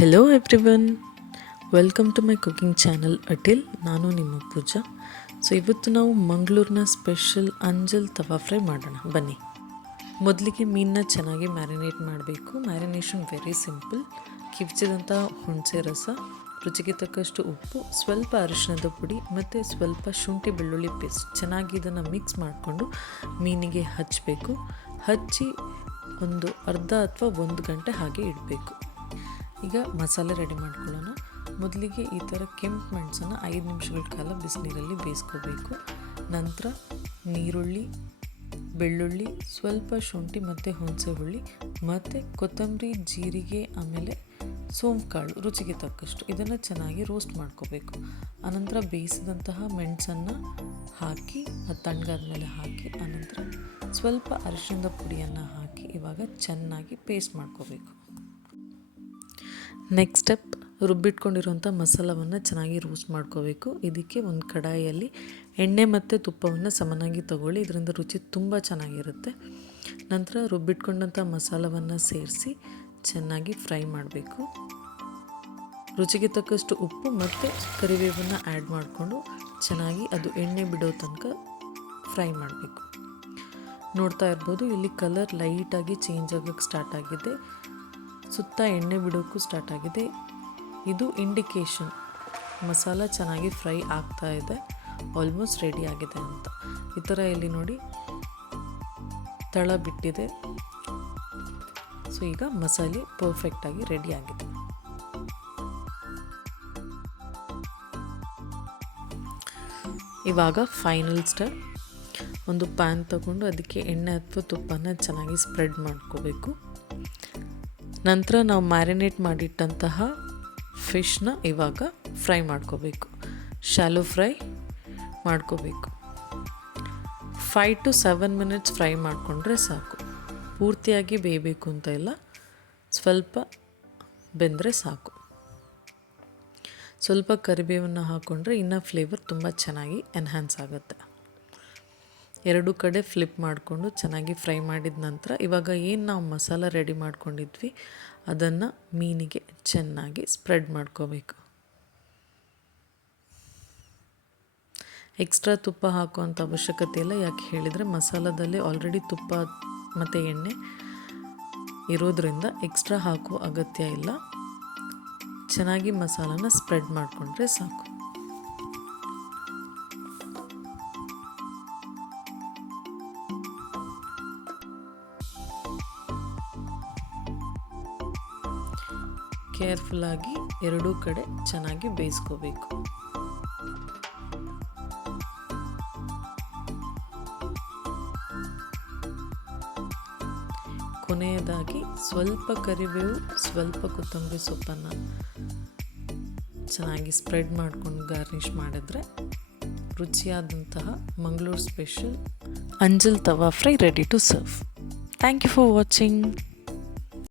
Hello everyone, welcome to my cooking channel ಅಟಿಲ್. ನಾನು ನಿಮ್ಮ ಪೂಜಾ. ಇವತ್ತು ನಾವು ಮಂಗಳೂರಿನ ಸ್ಪೆಷಲ್ ಅಂಜಲ್ ತವಾ ಫ್ರೈ ಮಾಡೋಣ ಬನ್ನಿ. ಮೊದಲಿಗೆ ಮೀನನ್ನ ಚೆನ್ನಾಗಿ ಮ್ಯಾರಿನೇಟ್ ಮಾಡಬೇಕು. Marination very simple. ಕಿವುಚಿದಂಥ ಹುಣಸೆ ರಸ, ರುಚಿಗೆ ತಕ್ಕಷ್ಟು ಉಪ್ಪು, ಸ್ವಲ್ಪ ಅರಿಶಿಣದ ಪುಡಿ ಮತ್ತು ಸ್ವಲ್ಪ ಶುಂಠಿ ಬೆಳ್ಳುಳ್ಳಿ ಪೇಸ್ಟ್ ಚೆನ್ನಾಗಿ ಇದನ್ನು ಮಿಕ್ಸ್ ಮಾಡಿಕೊಂಡು ಮೀನಿಗೆ ಹಚ್ಚಬೇಕು. ಹಚ್ಚಿ ಒಂದು ಅರ್ಧ ಅಥವಾ 1 ಗಂಟೆ ಹಾಗೆ ಇಡಬೇಕು. ಈಗ ಮಸಾಲೆ ರೆಡಿ ಮಾಡ್ಕೊಳ್ಳೋಣ. ಮೊದಲಿಗೆ ಈ ಥರ ಕೆಂಪು ಮೆಣಸನ್ನು 5 ನಿಮಿಷಗಳ ಕಾಲ ಬಿಸಿನೀರಲ್ಲಿ ಬೇಯಿಸ್ಕೋಬೇಕು. ನಂತರ ನೀರುಳ್ಳಿ, ಬೆಳ್ಳುಳ್ಳಿ, ಸ್ವಲ್ಪ ಶುಂಠಿ ಮತ್ತು ಹುಣಸೆ ಹುಳಿ ಮತ್ತು ಕೊತ್ತಂಬರಿ, ಜೀರಿಗೆ, ಆಮೇಲೆ ಸೋಂಪು ಕಾಳು ರುಚಿಗೆ ತಕ್ಕಷ್ಟು ಇದನ್ನು ಚೆನ್ನಾಗಿ ರೋಸ್ಟ್ ಮಾಡ್ಕೋಬೇಕು. ಆನಂತರ ಬೇಯಿಸಿದಂತಹ ಮೆಣಸನ್ನು ಹಾಕಿ ಅದು ತಣ್ಣಗಾದ್ಮೇಲೆ ಹಾಕಿ ಆನಂತರ ಸ್ವಲ್ಪ ಅರಿಶಿಣದ ಪುಡಿಯನ್ನು ಹಾಕಿ ಇವಾಗ ಚೆನ್ನಾಗಿ ಪೇಸ್ಟ್ ಮಾಡ್ಕೋಬೇಕು. ನೆಕ್ಸ್ಟ್ ಸ್ಟೆಪ್, ರುಬ್ಬಿಟ್ಕೊಂಡಿರುವಂಥ ಮಸಾಲವನ್ನು ಚೆನ್ನಾಗಿ ರೋಸ್ಟ್ ಮಾಡ್ಕೋಬೇಕು. ಇದಕ್ಕೆ ಒಂದು ಕಡಾಯಿಯಲ್ಲಿ ಎಣ್ಣೆ ಮತ್ತು ತುಪ್ಪವನ್ನು ಸಮನಾಗಿ ತಗೊಳ್ಳಿ, ಇದರಿಂದ ರುಚಿ ತುಂಬ ಚೆನ್ನಾಗಿರುತ್ತೆ. ನಂತರ ರುಬ್ಬಿಟ್ಕೊಂಡಂಥ ಮಸಾಲವನ್ನು ಸೇರಿಸಿ ಚೆನ್ನಾಗಿ ಫ್ರೈ ಮಾಡಬೇಕು. ರುಚಿಗೆ ತಕ್ಕಷ್ಟು ಉಪ್ಪು ಮತ್ತು ಕರಿಬೇವನ್ನು ಆ್ಯಡ್ ಮಾಡಿಕೊಂಡು ಚೆನ್ನಾಗಿ ಅದು ಎಣ್ಣೆ ಬಿಡೋ ತನಕ ಫ್ರೈ ಮಾಡಬೇಕು. ನೋಡ್ತಾ ಇರ್ಬೋದು, ಇಲ್ಲಿ ಕಲರ್ ಲೈಟಾಗಿ ಚೇಂಜ್ ಆಗೋಕ್ಕೆ ಸ್ಟಾರ್ಟ್ ಆಗಿದೆ, ಸುತ್ತ ಎಣ್ಣೆ ಬಿಡೋಕ್ಕೂ ಸ್ಟಾರ್ಟ್ ಆಗಿದೆ. ಇದು ಇಂಡಿಕೇಶನ್ ಮಸಾಲ ಚೆನ್ನಾಗಿ ಫ್ರೈ ಆಗ್ತಾ ಇದೆ, ಆಲ್ಮೋಸ್ಟ್ ರೆಡಿ ಆಗಿದೆ ಅಂತ. ಈ ಥರ ಇಲ್ಲಿ ನೋಡಿ ತಳ ಬಿಟ್ಟಿದೆ. ಈಗ ಮಸಾಲೆ ಪರ್ಫೆಕ್ಟಾಗಿ ರೆಡಿ ಆಗಿದೆ. ಇವಾಗ ಫೈನಲ್ ಸ್ಟೆಪ್, ಒಂದು ಪ್ಯಾನ್ ತಗೊಂಡು ಅದಕ್ಕೆ ಎಣ್ಣೆ ಅಥವಾ ತುಪ್ಪನ ಚೆನ್ನಾಗಿ ಸ್ಪ್ರೆಡ್ ಮಾಡ್ಕೋಬೇಕು. ನಂತರ ನಾವು ಮ್ಯಾರಿನೇಟ್ ಮಾಡಿಟ್ಟಂತಹ ಫಿಶ್ನ ಇವಾಗ ಫ್ರೈ ಮಾಡ್ಕೋಬೇಕು. ಶಾಲೋ ಫ್ರೈ ಮಾಡ್ಕೋಬೇಕು. 5 to 7 ಮಿನಿಟ್ಸ್ ಫ್ರೈ ಮಾಡಿಕೊಂಡ್ರೆ ಸಾಕು. ಪೂರ್ತಿಯಾಗಿ ಬೇಯಬೇಕು ಅಂತ ಇಲ್ಲ, ಸ್ವಲ್ಪ ಬೆಂದರೆ ಸಾಕು. ಸ್ವಲ್ಪ ಕರಿಬೇವನ್ನು ಹಾಕ್ಕೊಂಡ್ರೆ ಇನ್ನೂ ಫ್ಲೇವರ್ ತುಂಬ ಚೆನ್ನಾಗಿ ಎನ್ಹ್ಯಾನ್ಸ್ ಆಗುತ್ತೆ. 2 ಕಡೆ ಫ್ಲಿಪ್ ಮಾಡಿಕೊಂಡು ಚೆನ್ನಾಗಿ ಫ್ರೈ ಮಾಡಿದ ನಂತರ ಇವಾಗ ಏನು ನಾವು ಮಸಾಲ ರೆಡಿ ಮಾಡ್ಕೊಂಡಿದ್ವಿ ಅದನ್ನು ಮೀನಿಗೆ ಚೆನ್ನಾಗಿ ಸ್ಪ್ರೆಡ್ ಮಾಡ್ಕೋಬೇಕು. ಎಕ್ಸ್ಟ್ರಾ ತುಪ್ಪ ಹಾಕುವಂಥ ಅವಶ್ಯಕತೆ ಇಲ್ಲ, ಯಾಕೆ ಹೇಳಿದರೆ ಮಸಾಲದಲ್ಲಿ ಆಲ್ರೆಡಿ ತುಪ್ಪ ಮತ್ತು ಎಣ್ಣೆ ಇರೋದ್ರಿಂದ ಎಕ್ಸ್ಟ್ರಾ ಹಾಕುವ ಅಗತ್ಯ ಇಲ್ಲ. ಚೆನ್ನಾಗಿ ಮಸಾಲನ ಸ್ಪ್ರೆಡ್ ಮಾಡಿಕೊಂಡ್ರೆ ಸಾಕು. ಕೇರ್ಫುಲ್ಲಾಗಿ 2 ಕಡೆ ಚೆನ್ನಾಗಿ ಬೇಯಿಸ್ಕೋಬೇಕು. ಕೊನೆಯದಾಗಿ ಸ್ವಲ್ಪ ಕರಿಬೇವು, ಸ್ವಲ್ಪ ಕೊತ್ತಂಬರಿ ಸೊಪ್ಪನ್ನು ಚೆನ್ನಾಗಿ ಸ್ಪ್ರೆಡ್ ಮಾಡಿಕೊಂಡು ಗಾರ್ನಿಷ್ ಮಾಡಿದ್ರೆ ರುಚಿಯಾದಂತಹ Mangaluru special anjal tawa fry ready to serve. Thank you for watching.